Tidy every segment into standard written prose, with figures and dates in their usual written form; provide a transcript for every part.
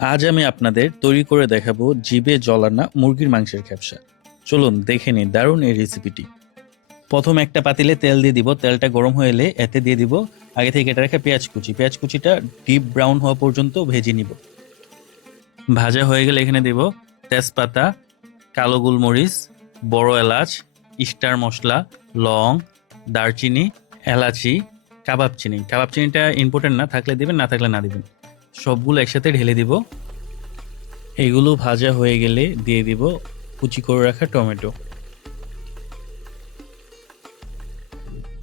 আজ আমি আপনাদের তৈরি করে দেখাবো জিভে জল আনা মুরগির মাংসের ক্যাপসা। চলুন দেখে নিই দারুণ এই রেসিপিটি। প্রথম একটা পাতিলে তেল দিয়ে দিব। তেলটা গরম হয়ে এলে এতে দিয়ে দিব আগে থেকে কেটে রাখা পেঁয়াজ কুচি। পেঁয়াজ কুচিটা ডিপ ব্রাউন হওয়া পর্যন্ত ভেজে নিব। ভাজা হয়ে গেলে এখানে দিব তেজপাতা, কালো গোলমরিচ, বড় এলাচ, স্টার মশলা, লং, দারচিনি, এলাচি, কাবাব চিনি। কাবাব চিনিটা ইম্পর্টেন্ট না, থাকলে দিবেন, না থাকলে না দিবেন। সবগুলো একসাথে ঢেলে দিব। এগুলো ভাজা হয়ে গেলে দিয়ে দিব কুচি করে রাখা টমেটো।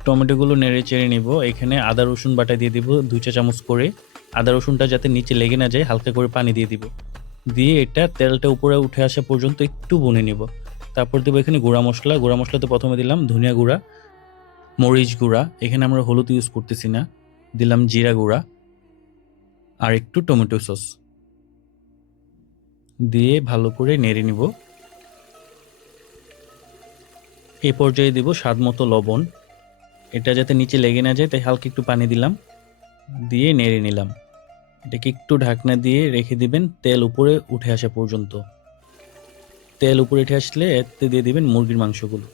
টমেটোগুলো নেড়ে চেড়ে নিব। এখানে আদা রসুন বাটা দিয়ে দিব 2 চা চামচ করে। আদা রসুনটা যাতে নিচে লেগে না যায় হালকা করে পানি দিয়ে দিব। দিয়ে এটা তেলটা উপরে উঠে আসা পর্যন্ত একটু ভুনে নিব। তারপর দেবো এখানে গুঁড়া মশলা। গুঁড়া মশলাতে প্রথমে দিলাম ধনিয়া গুঁড়া, মরিচ গুঁড়া, এখানে আমরা হলুদ ইউজ করতেছি না, দিলাম জিরা গুঁড়া আর একটু টমেটো সস দিয়ে ভালো করে নেড়ে নিব। এই পর্যায়ে দিব স্বাদ মতো লবণ। এটা যাতে নিচে লেগে না যায় তাই হালকা একটু পানি দিলাম, দিয়ে নেড়ে নিলাম। এটাকে একটু ঢাকনা দিয়ে রেখে দিবেন তেল উপরে উঠে আসা পর্যন্ত। তেল উপরে উঠে আসলে এতে দিয়ে দিবেন মুরগির মাংসগুলো।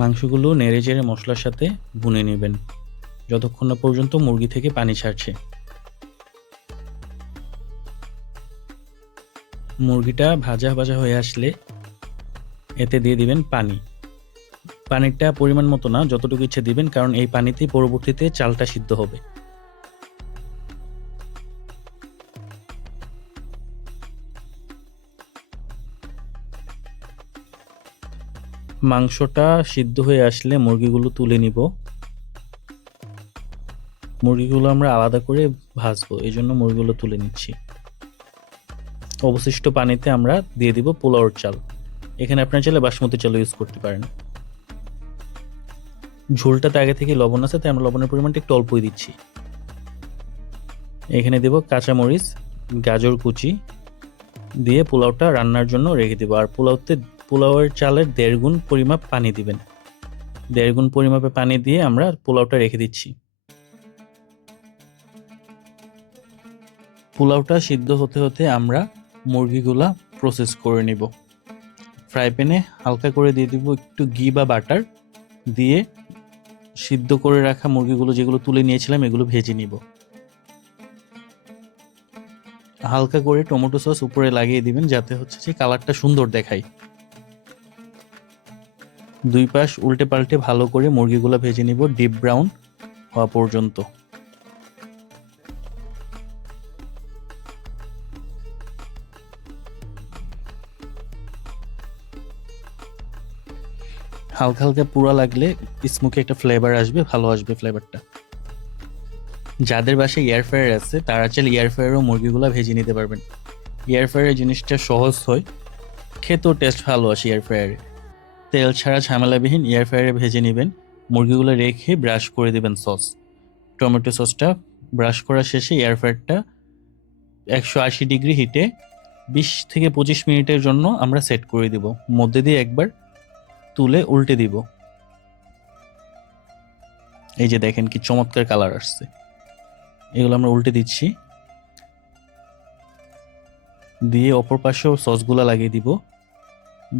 মাংসগুলো নেড়ে চেড়ে মশলার সাথে ভুনে নেবেন যতক্ষণ না পর্যন্ত মুরগি থেকে পানি ছাড়ছে। মুরগিটা ভাজা ভাজা হয়ে আসলে এতে দিয়ে দিবেন পানি। পানিটা পরিমাণ মতো না, যতটুকু ইচ্ছে দিবেন, কারণ এই পানিতেই পরবর্তীতে চালটা সিদ্ধ হবে। মাংসটা সিদ্ধ হয়ে আসলে মুরগিগুলো তুলে নিব। মুরগিগুলো আমরা আলাদা করে ভাজবো, এই জন্য মুরগিগুলো তুলে নিচ্ছি। অবশিষ্ট পানিতে আমরা দিয়ে দিব পোলাওর চাল। এখানে আপনার চাইলে বাসমতি চাল ইউজ করতে পারেন। ঝোলটাতে আগে থেকে লবণ আছে তাই আমরা লবণের পরিমাণটা একটু অল্পই দিচ্ছি। এখানে দেব কাঁচামরিচ, গাজর কুচি দিয়ে পোলাওটা রান্নার জন্য রেখে দেব। আর পোলাওয়ের চালের 1.5 গুণ পরিমাপ পানি দিবেন। 1.5 গুণ পরিমাপে পানি দিয়ে আমরা পোলাওটা রেখে দিচ্ছি। পোলাওটা সিদ্ধ হতে হতে আমরা মুরগিগুলা প্রসেস করে নিব। ফ্রাই প্যানে হালকা করে দিয়ে দিব একটু ঘি বা বাটার, দিয়ে সিদ্ধ করে রাখা মুরগিগুলো যেগুলো তুলে নিয়েছিলাম এগুলো ভেজে নিব। হালকা করে টমেটো সস উপরে লাগিয়ে দিবেন যাতে হচ্ছে যে কালারটা সুন্দর দেখায়। 2 পাশ উল্টে পাল্টে ভালো করে মুরগিগুলো ভেজে নিব ডিপ ব্রাউন হওয়া পর্যন্ত। হালকা হালকা পুড়া লাগলে স্মোকি একটা ফ্লেভার আসবে, ভালো আসবে ফ্লেভারটা। যাদের বাসায় এয়ার ফ্রায়ার আছে তারা চাইলে এয়ার ফ্রায়ারও মুরগিগুলো ভেজে নিতে পারবেন। এয়ার ফ্রায়ারের জিনিসটা সহজ হয়, খেতেও টেস্ট ভালো আসে এয়ার ফ্রায়ারে। তেল ছাড়া ঝামেলাবিহীন এয়ার ফ্রায়ারে ভেজে নেবেন। মুরগিগুলো রেখে ব্রাশ করে দেবেন সস। টমেটো সসটা ব্রাশ করা শেষে এয়ার ফ্রায়ারটা 180 ডিগ্রি হিটে 20 থেকে 25 মিনিটের জন্য আমরা সেট করে দিব। মধ্যে দিয়ে একবার তুলে উল্টে দিব। এই যে দেখেন কি চমৎকার কালার আসছে। এগুলো আমরা উল্টে দিচ্ছি, দিয়ে অপর পাশেও সসগুলা লাগিয়ে দিব,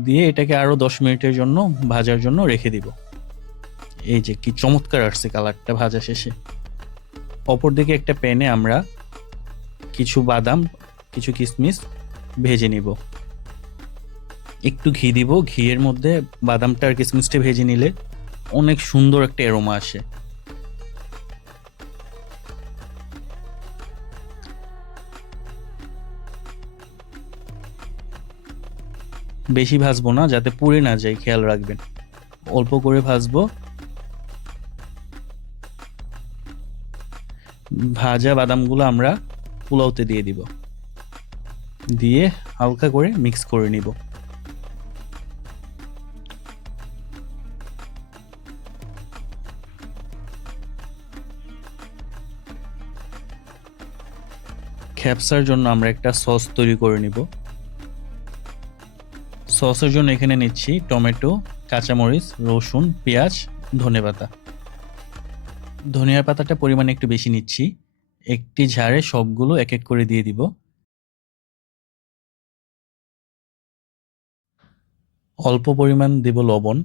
দিয়ে এটাকে আরো 10 মিনিটের জন্য ভাজার জন্য রেখে দিব। এই যে কি চমৎকার আসছে কালারটা ভাজা শেষে। অপর দিকে একটা প্যানে আমরা কিছু বাদাম, কিছু কিশমিশ ভেজে নিব। একটু ঘি দিব, ঘিয়ের মধ্যে বাদামটা আর কিশমিশটা ভেজে নিলে অনেক সুন্দর একটা অ্যারোমা আসে। বেশি ভাজবো না যাতে পুড়ে না যায়, খেয়াল রাখবেন, অল্প করে ভাজবো। ভাজা বাদামগুলো আমরা পোলাওতে দিয়ে দিব, দিয়ে হালকা করে মিক্স করে নিব। ক্যাপসার জন্য আমরা একটা সস তৈরি করে নিব। সসের জন্য এখানে নিচ্ছি টমেটো, কাঁচামরিচ, রসুন, পেঁয়াজ, ধনেপাতা। ধনিয়ার পাতাটা পরিমাণে একটু বেশি নিচ্ছি। একটি ঝাড়ে সবগুলো এক এক করে দিয়ে দিব। অল্প পরিমাণ দেব লবণ।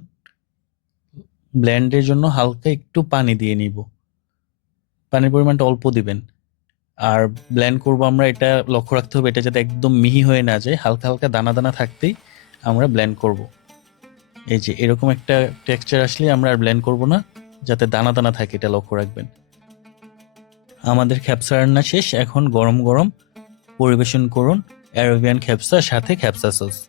ব্লেন্ডের জন্য হালকা একটু পানি দিয়ে নিব। পানির পরিমাণটা অল্প দিবেন। আর ব্লেন্ড করব আমরা, এটা লক্ষ্য রাখতে হবে এটা যাতে একদম মিহি হয়ে না যায়, হালকা হালকা দানা দানা থাকতেই আমরা ব্লেন্ড করব। এই যে এরকম একটা টেক্সচার আসলে আমরা আর ব্লেন্ড করব না, যাতে দানা দানা থাকে এটা লক্ষ্য রাখবেন। আমাদের খ্যাপসা রান্না শেষ, এখন গরম গরম পরিবেশন করুন অ্যারাবিয়ান খ্যাপসা সাথে খ্যাপসা সস।